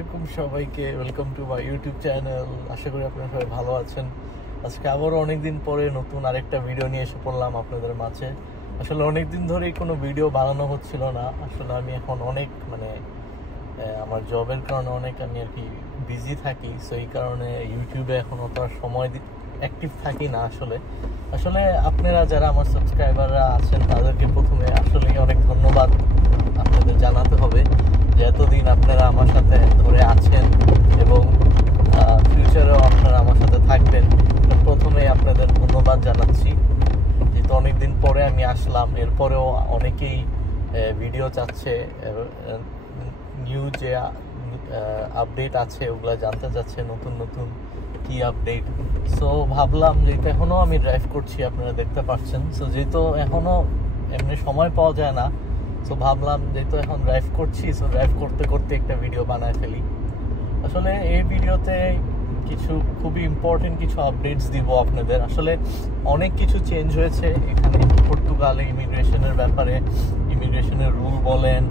আলাইকুম সবাইকে, welcome to my YouTube channel. আশা করি আপনারা সবাই ভালো আছেন। আজকে আবারও অনেকদিন পরে নতুন আরেকটা ভিডিও নিয়ে এসে পড়লাম আপনাদের মাঝে। আসলে অনেকদিন ধরেই কোনো ভিডিও বানানো হচ্ছিল না। আসলে আমি এখন অনেক আমার জবের কারণে অনেক আমি আর কি বিজি থাকি, সো এই কারণে ইউটিউবে এখন অত সময় অ্যাক্টিভ থাকি না। আসলে আপনারা যারা আমার সাবস্ক্রাইবাররা আছেন তাদেরকে প্রথমে আসলেই অনেক ধন্যবাদ আপনাদের জানাতে হবে যে এতদিন আপনারা আমার সাথে ধরে আছেন এবং ফিউচারেও আপনারা আমার সাথে থাকবেন। প্রথমে আপনাদের ধন্যবাদ জানাচ্ছি, যেহেতু অনেকদিন পরে আমি আসলাম। এরপরেও অনেকেই ভিডিও চাচ্ছে, নিউ যে আপডেট আছে ওগুলো জানতে চাচ্ছে, নতুন নতুন কি আপডেট। সো ভাবলাম যেহেতু এখনও আমি ড্রাইভ করছি, আপনারা দেখতে পাচ্ছেন, সো যেহেতু এখনও এমনি সময় পাওয়া যায় না, সো ভাবলাম যেহেতু এখন ড্রাইভ করছি, সো ড্রাইভ করতে করতে একটা ভিডিও বানায় ফেলি। আসলে এই ভিডিওতে কিছু খুবই ইম্পর্টেন্ট কিছু আপডেটস দিব আপনাদের। আসলে অনেক কিছু চেঞ্জ হয়েছে এখানে পর্তুগালে ইমিগ্রেশনের ব্যাপারে। ইমিগ্রেশনের রুল বলেন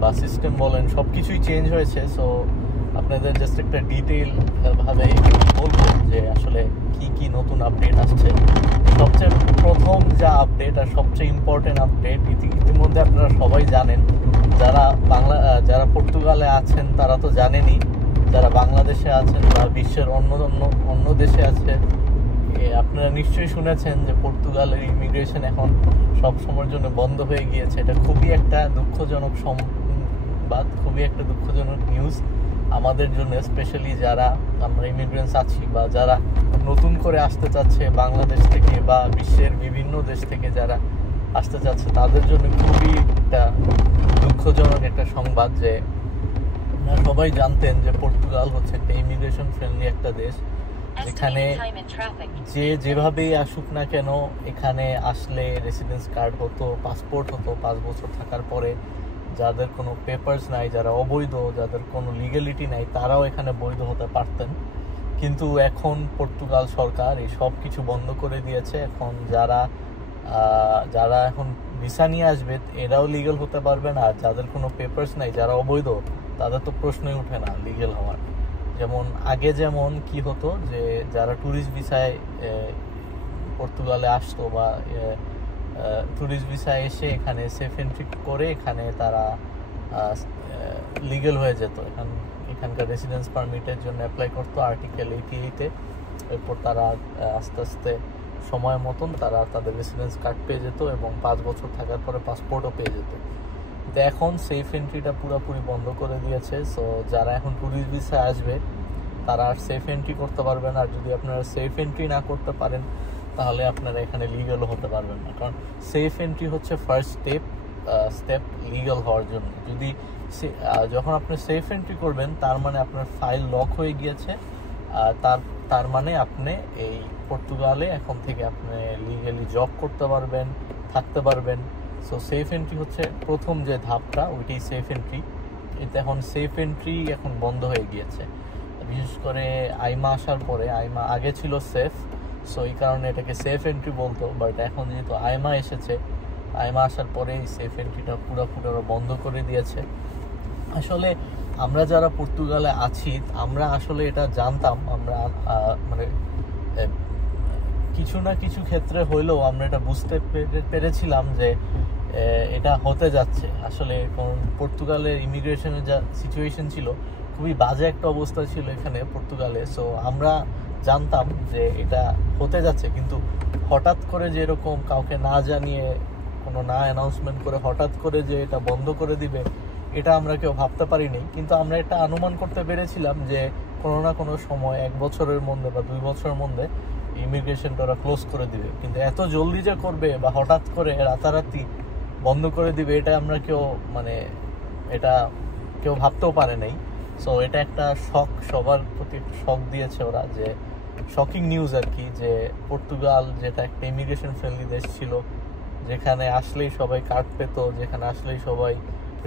বা সিস্টেম বলেন, সব কিছুই চেঞ্জ হয়েছে। সো আপনাদের জাস্ট একটা ডিটেইল ভাবে বলবো যে আসলে কি কি নতুন আপডেট আসছে। সবচেয়ে প্রথম যা আপডেট আর সবচেয়ে ইম্পর্টেন্ট আপডেট, ইতিমধ্যে আপনারা সবাই জানেন, যারা পর্তুগালে আছেন তারা তো জানেনই, যারা বাংলাদেশে আছেন বা বিশ্বের অন্য দেশে আছে আপনারা নিশ্চয়ই শুনেছেন যে পর্তুগালের ইমিগ্রেশন এখন সব সময়ের জন্য বন্ধ হয়ে গিয়েছে। এটা খুবই একটা দুঃখজনক সংবাদ, খুবই একটা দুঃখজনক নিউজ আমাদের জন্য, স্পেশালি যারা আমরা ইমিগ্রেন্টস আছি বা যারা নতুন করে আসতে চাচ্ছে বাংলাদেশ থেকে বা বিশ্বের বিভিন্ন দেশ থেকে যারা আসতে চাচ্ছে তাদের জন্য খুবই একটা দুঃখজনক একটা সংবাদ। যে আপনারা সবাই জানতেন যে পর্তুগাল হচ্ছে একটা ইমিগ্রেশন ফ্রেন্ডলি একটা দেশ, এখানে যেভাবেই আসুক না কেন এখানে আসলে রেসিডেন্স কার্ড হতো, পাসপোর্ট হতো, 5 বছর থাকার পরে যাদের কোনো পেপারস নাই, যারা অবৈধ, যাদের কোনো লিগ্যালিটি নাই, তারাও এখানে বৈধ হতে পারতেন। কিন্তু এখন পর্তুগাল সরকার এই সব কিছু বন্ধ করে দিয়েছে। এখন যারা এখন ভিসা নিয়ে আসবে এরাও লিগ্যাল হতে পারবে না, আর যাদের কোনো পেপারস নাই, যারা অবৈধ, তাদের তো প্রশ্নই উঠে না লিগ্যাল হওয়ার। আগে যেমন কি হতো যে যারা ট্যুরিস্ট ভিসায় পর্তুগালে আসতো বা ট্যুরিস্ট ভিসায় এসে এখানে সেফ এন্ট্রি করে এখানে তারা লিগ্যাল হয়ে যেত, এখানকার রেসিডেন্স পারমিটের জন্য অ্যাপ্লাই করতো আর্টিকেল 88-তে। এরপর তারা আস্তে আস্তে সময় মতন তারা তাদের রেসিডেন্স কার্ড পেয়ে যেত এবং 5 বছর থাকার পরে পাসপোর্টও পেয়ে যেত। তো এখন সেফ এন্ট্রিটা পুরোপুরি বন্ধ করে দিয়েছে। সো যারা এখন ট্যুরিস্ট ভিসায় আসবে তারা আর সেফ এন্ট্রি করতে পারবে না। আর যদি আপনারা সেফ এন্ট্রি না করতে পারেন তাহলে আপনারা এখানে লিগ্যালও হতে পারবেন না, কারণ সেফ এন্ট্রি হচ্ছে ফার্স্ট স্টেপ লিগ্যাল হওয়ার জন্য। যখন আপনি সেফ এন্ট্রি করবেন তার মানে আপনার ফাইল লক হয়ে গিয়েছে, তার মানে আপনি এই পর্তুগালে এখন থেকে আপনি লিগ্যালি জব করতে পারবেন, থাকতে পারবেন। সো সেফ এন্ট্রি হচ্ছে প্রথম যে ধাপটা, ওইটাই সেফ এন্ট্রি। এতে এখন সেফ এন্ট্রি এখন বন্ধ হয়ে গিয়েছে, বিশেষ করে আইমা আসার পরে। আইমা আগে ছিল সেফ, সো এই কারণে এটাকে সেফ এন্ট্রি বলতো, বাট এখন যেহেতু আইমা এসেছে, আইমা আসার পরে এই সেফ এন্ট্রিটা পুরোপুরি বন্ধ করে দিয়েছে। আসলে আমরা যারা পর্তুগালে আছি আমরা আসলে এটা জানতাম, আমরা কিছু না কিছু ক্ষেত্রে হইলেও আমরা এটা বুঝতে পেরেছিলাম যে এটা হতে যাচ্ছে। আসলে পর্তুগালের ইমিগ্রেশনের যা সিচুয়েশন ছিল, খুবই বাজে একটা অবস্থা ছিল এখানে পর্তুগালে। সো আমরা জানতাম যে এটা হতে যাচ্ছে, কিন্তু হঠাৎ করে যে এরকম কাউকে না জানিয়ে, কোনো না অ্যানাউন্সমেন্ট করে হঠাৎ করে যে এটা বন্ধ করে দিবে, এটা আমরা কেউ ভাবতে পারিনি। কিন্তু আমরা এটা অনুমান করতে পেরেছিলাম যে কোনো না কোনো সময় 1 বছরের মধ্যে বা 2 বছরের মধ্যে ইমিগ্রেশনটা ওরা ক্লোজ করে দিবে। কিন্তু এত জলদি যে করবে বা হঠাৎ করে রাতারাতি বন্ধ করে দিবে, এটা আমরা এটা কেউ ভাবতেও পারে নাই। সো এটা একটা সবার প্রতি শক দিয়েছে ওরা, যে শকিং নিউজ আর কি, যে পর্তুগাল যেটা একটা ইমিগ্রেশন ফ্রেন্ডলি দেশ ছিল, যেখানে আসলেই সবাই কার্ড পেত, যেখানে আসলেই সবাই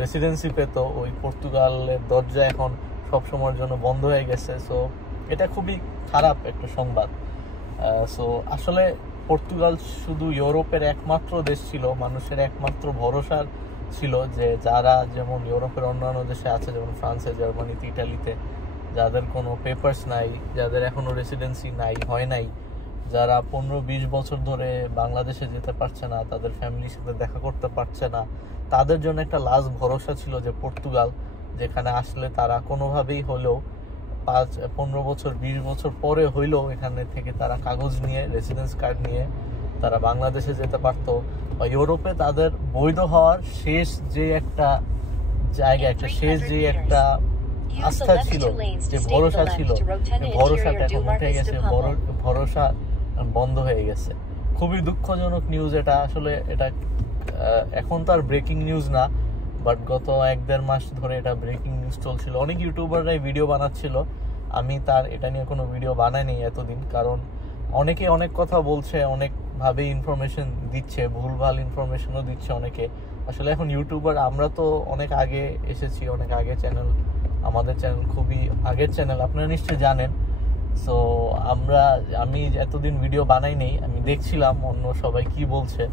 রেসিডেন্সি পেত, ওই পর্তুগালের দরজা এখন সব সময়ের জন্য বন্ধ হয়ে গেছে। সো এটা খুবই খারাপ একটা সংবাদ। সো আসলে পর্তুগাল শুধু ইউরোপের একমাত্র দেশ ছিল, মানুষের একমাত্র ভরসার ছিল যে যারা যেমন ইউরোপের অন্যান্য দেশে আছে, যেমন ফ্রান্সে, জার্মানিতে, ইটালিতে, যাদের কোনো পেপারস নাই, যাদের এখনো রেসিডেন্সি হয় নাই, যারা 15-20 বছর ধরে বাংলাদেশে যেতে পারছে না, তাদের ফ্যামিলির সাথে দেখা করতে পারছে না, তাদের জন্য একটা লাস্ট ভরসা ছিল যে পর্তুগাল, যেখানে আসলে তারা কোনোভাবেই হলেও 15 বছর 20 বছর পরে হইলেও এখানে থেকে তারা কাগজ নিয়ে, রেসিডেন্স কার্ড নিয়ে তারা বাংলাদেশে যেতে পারতো, বা ইউরোপে তাদের বৈধ হওয়ার শেষ যে একটা জায়গা, একটা শেষ যে একটা আস্থা ছিল, যে ভরসা ছিল, ভরসাটা এখন উঠে গেছে, ভরসা বন্ধ হয়ে গেছে। খুবই দুঃখজনক নিউজ এটা। আসলে এটা এখন তো আর ব্রেকিং নিউজ না, বাট গত 1-1.5 মাস ধরে এটা ব্রেকিং নিউজ চলছিল। অনেক ইউটিউবাররাই ভিডিও বানাচ্ছিল, আমি তার এটা নিয়ে কোনো ভিডিও বানাইনি এতদিন, কারণ অনেকে অনেক কথা বলছে, অনেকভাবে ইনফরমেশন দিচ্ছে, ভুলভাল ইনফরমেশনও দিচ্ছে অনেকে। আসলে এখন ইউটিউবার, আমরা তো অনেক আগে এসেছি, অনেক আগে চ্যানেল, আমাদের চ্যানেল খুবই আগের চ্যানেল, আপনারা নিশ্চয়ই জানেন। সো আমি এতদিন ভিডিও বানাইনি, আমি দেখছিলাম অন্য সবাই কি বলছে।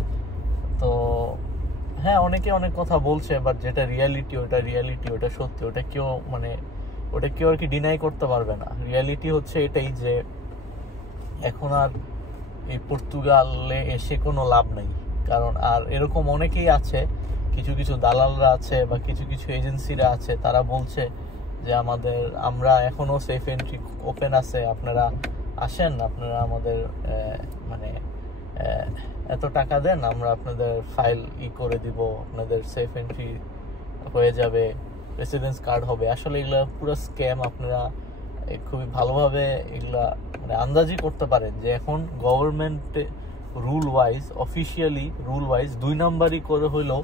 তো হ্যাঁ, অনেকে অনেক কথা বলছে, বাট যেটা রিয়ালিটি, ওটা সত্যি, ওটা কেউ আর কি ডিনাই করতে পারবে না। রিয়ালিটি হচ্ছে এটাই যে এখন আর এই পর্তুগালে এসে কোনো লাভ নেই, কারণ আর এরকম অনেকেই আছে, কিছু দালালরা আছে বা কিছু এজেন্সিরা আছে, তারা বলছে যে আমরা এখনো সেফ এন্ট্রি ওপেন আছে, আপনারা আসেন, আপনারা আমাদের মানে এত টাকা দেন, আমরা আপনাদের ফাইল করে দিব, আপনাদের সেফ এন্ট্রি হয়ে যাবে, রেসিডেন্স কার্ড হবে। আসলে এগুলা পুরো স্ক্যাম। আপনারা খুবই ভালোভাবে এগুলা মানে আন্দাজি করতে পারেন যে এখন গভর্নমেন্ট অফিসিয়ালি রুল ওয়াইজ 2 নাম্বারই করে হইলেও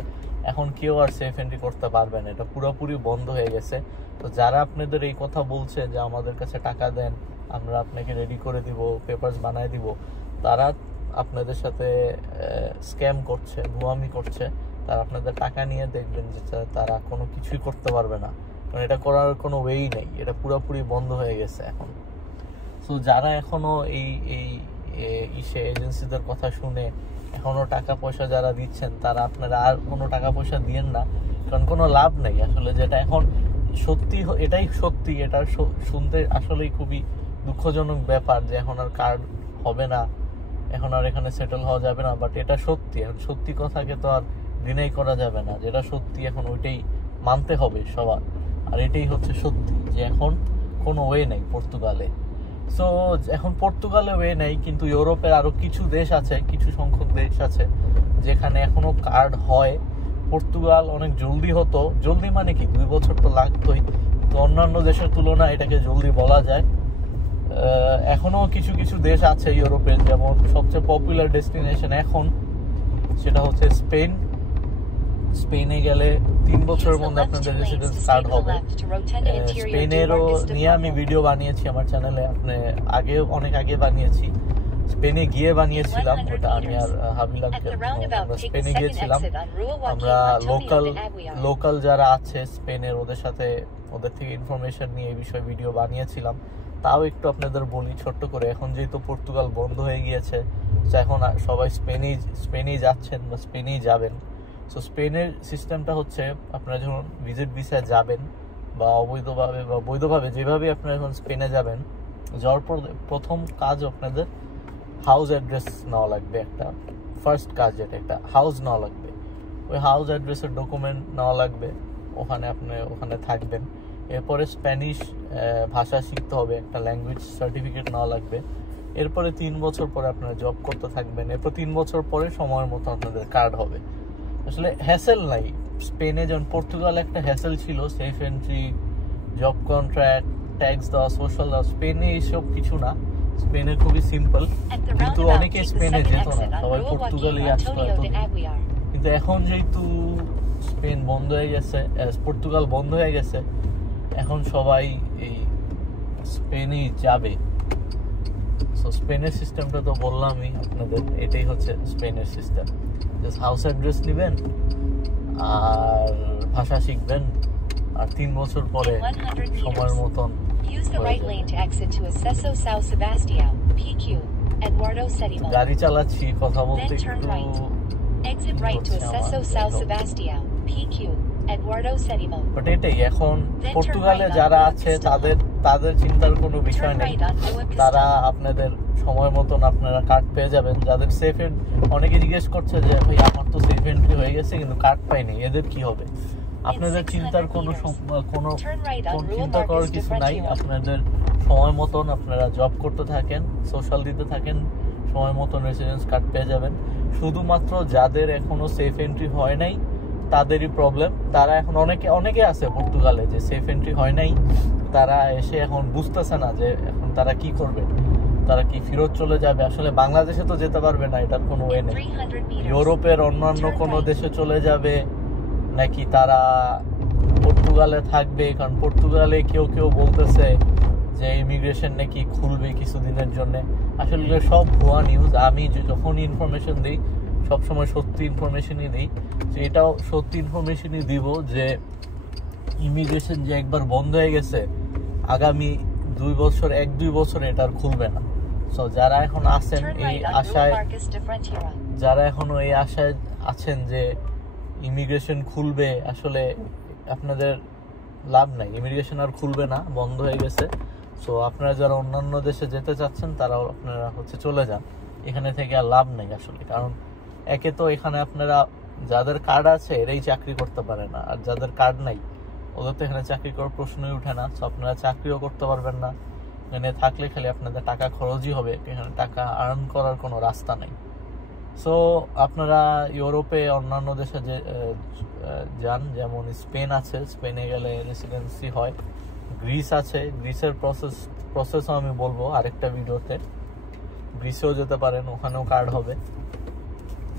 এখন কেউ আর সেফ এন্ট্রি করতে পারবে না, এটা পুরোপুরি বন্ধ হয়ে গেছে। তো যারা আপনাদের এই কথা বলছে যে আমাদের কাছে টাকা দেন, আমরা আপনাকে রেডি করে দিব, পেপারস বানায় দিব, তারা আপনাদের সাথে স্ক্যাম করছে, ভুয়ামি করছে। তারা আপনাদের টাকা নিয়ে দেখবেন যে তারা কোনো কিছুই করতে পারবে না, কারণ এটা করার কোনো ওয়েই নেই, এটা পুরোপুরি বন্ধ হয়ে গেছে এখন। সো যারা এখনো এই এজেন্সিদের কথা শুনে এখনো টাকা পয়সা যারা দিচ্ছেন, তারা আপনারা আর কোনো টাকা পয়সা দিয়েন না, কারণ কোনো লাভ নেই। আসলে যেটা এখন সত্যি, এটাই সত্যি, এটা শুনতে আসলেই খুবই দুঃখজনক ব্যাপার যে এখন আর কার্ড হবে না, এখন আর এখানে সেটেল হওয়া যাবে না, বাট এটা সত্যি। সত্যি কথাকে তো আর ডিনাই করা যাবে না, যেটা সত্যি এখন ওইটাই মানতে হবে সবার। আর এটাই হচ্ছে সত্যি যে এখন কোনো ওয়ে নেই পর্তুগালে। সো এখন পর্তুগালে ওয়ে নেই, কিন্তু ইউরোপের আরো কিছু দেশ আছে, কিছু সংখ্যক দেশ আছে যেখানে এখনো কার্ড হয়। পর্তুগাল অনেক জলদি হতো, জলদি মানে কি 2 বছর তো লাগতোই, তো অন্যান্য দেশের তুলনায় এটাকে জলদি বলা যায়। এখনো কিছু দেশ আছে ইউরোপের, যেমন সবচেয়ে পপুলার ডেস্টিনেশন এখন সেটা হচ্ছে স্পেনে গেলে 3 বছরের মধ্যে আপনাদের রেসিডেন্স কার্ড হবে। স্পেনেরও নিয়ে আমি ভিডিও বানিয়েছি আমার চ্যানেলে, অনেক আগে বানিয়েছি। স্পেনে গিয়ে বানিয়েছিলাম ওটা, আমি আর হাবিল আঙ্কেল আমরা স্পেনে গিয়েছিলাম। আমরা লোকাল যারা আছে স্পেনের, ওদের থেকে ইনফরমেশন নিয়ে এই বিষয়ে ভিডিও বানিয়েছিলাম। তাও একটু আপনাদের বলি ছোট্ট করে, এখন যেহেতু পর্তুগাল বন্ধ হয়ে গিয়েছে, এখন সবাই স্পেনেই যাচ্ছেন বা স্পেনেই যাবেন। সো স্পেনের সিস্টেমটা হচ্ছে, আপনারা যখন ভিজিট ভিসায় যাবেন বা অবৈধভাবে বা বৈধভাবে, যেভাবে আপনারা এখন স্পেনে যাবেন, যাওয়ার পর প্রথম কাজ আপনাদের হাউস অ্যাড্রেস নেওয়া লাগবে। একটা ফার্স্ট কাজ যেটা, একটা হাউস নেওয়া লাগবে। ওই হাউস অ্যাড্রেসের ডকুমেন্ট নেওয়া লাগবে, ওখানে থাকবেন। এরপরে স্প্যানিশ ভাষা শিখতে হবে, একটা ল্যাঙ্গুয়েজ সার্টিফিকেট নেওয়া লাগবে। এরপরে 3 বছর পরে আপনারা জব করতে থাকবেন। এরপর 3 বছর পরে সময়ের মতো আপনাদের কার্ড হবে। আসলে হ্যাসেল নাই স্পেনে, যেমন পর্তুগাল একটা হ্যাসেল ছিল, SEF entry, job contract, tax দেওয়া, সোশ্যাল দেওয়া। স্পেনে এইসব কিছু না, স্পেনে খুবই সিম্পল। কিন্তু অনেকে স্পেনে যেত না, সবাই পর্তুগালেই আসতো এতদিন। কিন্তু এখন যেহেতু পর্তুগাল বন্ধ হয়ে গেছে, এখন সবাই এই স্পেনেই যাবে। সো স্পেনের সিস্টেমটা তো বললামই আপনাদের, এটাই হচ্ছে স্পেনের সিস্টেম। জাস্ট হাউস অ্যাড্রেস নেবেন আর ভাষা শিখবেন, আর 3 বছর পরে সময়ের মতন গাড়ি চালাচ্ছি, কথা বলতে একটু বাট এটাই এখন পর্তুগালে যারা আছে তাদের চিন্তার কোনো বিষয় নেই। তারা আপনাদের সময় মতন আপনারা কার্ড পেয়ে যাবেন। যাদের সেফ অনেকে জিজ্ঞেস করছে যে ভাই আমার তো সেফ এন্ট্রি হয়ে গেছে কিন্তু কার্ড পাইনি, এদের কি হবে? আপনাদের চিন্তার কোনো চিন্তা করার কিছু নাই। আপনাদের সময় মতন আপনারা জব করতে থাকেন, সোশ্যাল দিতে থাকেন, সময় মতন রেসিডেন্স কার্ড পেয়ে যাবেন। শুধুমাত্র যাদের এখনো সেফ এন্ট্রি হয় নাই তাদেরই প্রবলেম। তারা এখন অনেকে আছে পর্তুগালে যে সেফ এন্ট্রি হয় নাই, তারা এসে এখন বুঝতেছে না যে এখন তারা কি করবে। তারা কি ফেরত চলে যাবে? আসলে বাংলাদেশে তো যেতে পারবে না, এটার কোনো ওয়ে নেই। ইউরোপের অন্যান্য কোনো দেশে চলে যাবে নাকি তারা পর্তুগালে থাকবে? কারণ পর্তুগালে কেউ বলতেছে যে ইমিগ্রেশন নাকি খুলবে কিছুদিনের জন্য। আসলে সব ভুয়া নিউজ। আমি যখন ইনফরমেশন দিই সবসময় সত্যি ইনফরমেশনই দিই। যে এটাও সত্যি ইনফরমেশনই দিব যে ইমিগ্রেশন যে একবার বন্ধ হয়ে গেছে আগামী 1-2 বছর এটা আর খুলবে না। সো যারা এখন আছেন এই আশায়, যারা এখনো এই আশায় আছেন যে ইমিগ্রেশন খুলবে, আসলে আপনাদের লাভ নাই। ইমিগ্রেশন আর খুলবে না, বন্ধ হয়ে গেছে। সো আপনারা যারা অন্যান্য দেশে যেতে চাচ্ছেন তারাও আপনারা চলে যান, এখানে থেকে আর লাভ নেই আসলে। কারণ একে তো এখানে আপনারা যাদের কার্ড আছে এরাই চাকরি করতে পারে না, আর যাদের কার্ড নাই ওদের তো এখানে চাকরি করার প্রশ্নই উঠে না। সো আপনারা চাকরিও করতে পারবেন না, এখানে থাকলে খালি আপনাদের টাকা খরচই হবে, এখানে টাকা আর্ন করার কোনো রাস্তা নেই। সো আপনারা ইউরোপে অন্যান্য দেশে যে যান, যেমন স্পেন আছে, স্পেনে গেলে রেসিডেন্সি হয়। গ্রিস আছে, গ্রিসের প্রসেসও আমি বলবো আরেকটা ভিডিওতে। গ্রিসেও যেতে পারেন, ওখানেও কার্ড হবে।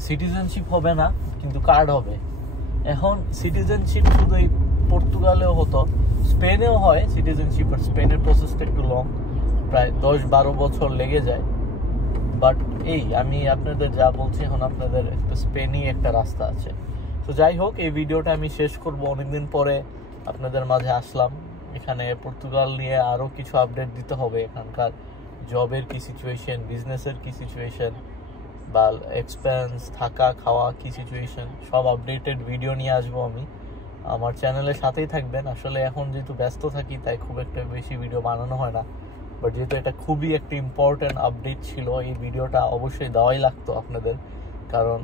সিটিজেনশিপ হবে না কিন্তু কার্ড হবে। এখন সিটিজেনশিপ শুধু এই পর্তুগালেও হতো, স্পেনেও হয় সিটিজেনশিপ, আর স্পেনের প্রসেসটা একটু লং, প্রায় 10-12 বছর লেগে যায়। বাট আমি আপনাদের যা বলছি এখন আপনাদের একটা স্পেনই একটা রাস্তা আছে। তো যাই হোক, এই ভিডিওটা আমি শেষ করব। অনেকদিন পরে আপনাদের মাঝে আসলাম। এখানে পর্তুগাল নিয়ে আরও কিছু আপডেট দিতে হবে। এখানকার জবের কি সিচুয়েশন, বিজনেসের কি সিচুয়েশন, বা এক্সপেন্স, থাকা খাওয়া কি সিচুয়েশন, সব আপডেটেড ভিডিও নিয়ে আসবো আমি। আমার চ্যানেলের সাথেই থাকবেন। আসলে এখন যেহেতু ব্যস্ত থাকি তাই খুব একটা বেশি ভিডিও বানানো হয় না, বাট যেহেতু এটা খুবই একটা ইম্পর্টেন্ট আপডেট ছিল, এই ভিডিওটা অবশ্যই দেওয়াই লাগতো আপনাদের। কারণ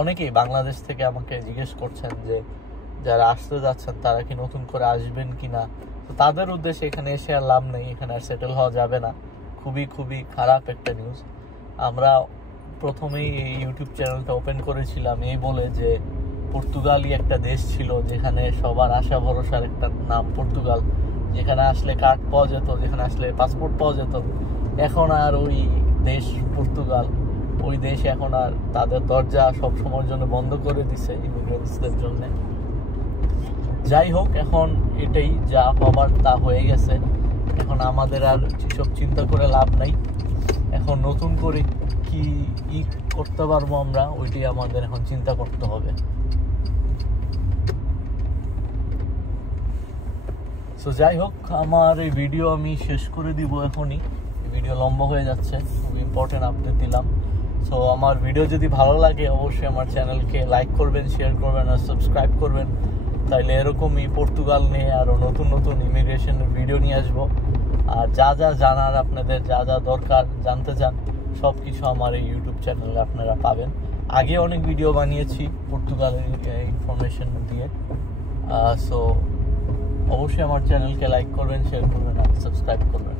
অনেকেই বাংলাদেশ থেকে আমাকে জিজ্ঞেস করছেন যে যারা আসতে যাচ্ছেন তারা কি নতুন করে আসবেন কি না। তো তাদের উদ্দেশ্যে এখানে এসে আর লাভ নেই, এখানে আর সেটেল হওয়া যাবে না। খুবই খারাপ একটা নিউজ। আমরা প্রথমেই এই ইউটিউব চ্যানেলটা ওপেন করেছিলাম এই বলে যে পর্তুগালই একটা দেশ ছিল যেখানে সবার আশা ভরসার একটা নাম পর্তুগাল, যেখানে আসলে কার্ড পাওয়া যেত, যেখানে আসলে পাসপোর্ট পাওয়া যেত। এখন আর ওই দেশ পর্তুগাল, ওই দেশ এখন আর তাদের দরজা সব সময়ের জন্য বন্ধ করে দিছে ইমিগ্রেন্টসদের জন্য। যাই হোক, এখন এটাই যা হবার তা হয়ে গেছে। এখন আমাদের আর সেসব চিন্তা করে লাভ নাই। এখন নতুন করে কি করতে পারবো আমরা, ওইটাই আমাদের এখন চিন্তা করতে হবে। সো যাই হোক, আমার এই ভিডিও আমি শেষ করে দিব এখনই। ভিডিও লম্বা হয়ে যাচ্ছে, খুব ইম্পর্টেন্ট আপডেট দিলাম। সো আমার ভিডিও যদি ভালো লাগে অবশ্যই আমার চ্যানেলকে লাইক করবেন, শেয়ার করবেন আর সাবস্ক্রাইব করবেন। তাইলে এরকমই পর্তুগাল নিয়ে আরও নতুন ইমিগ্রেশনের ভিডিও নিয়ে আসবো। আর যা জানার, আপনাদের যা দরকার জানতে চান, সব কিছু আমার এই ইউটিউব চ্যানেলে আপনারা পাবেন। আগে অনেক ভিডিও বানিয়েছি পর্তুগালের ইনফরমেশন দিয়ে। সো অবশ্যই আমার চ্যানেলকে লাইক করবেন, শেয়ার করবেন আর সাবস্ক্রাইব করবেন।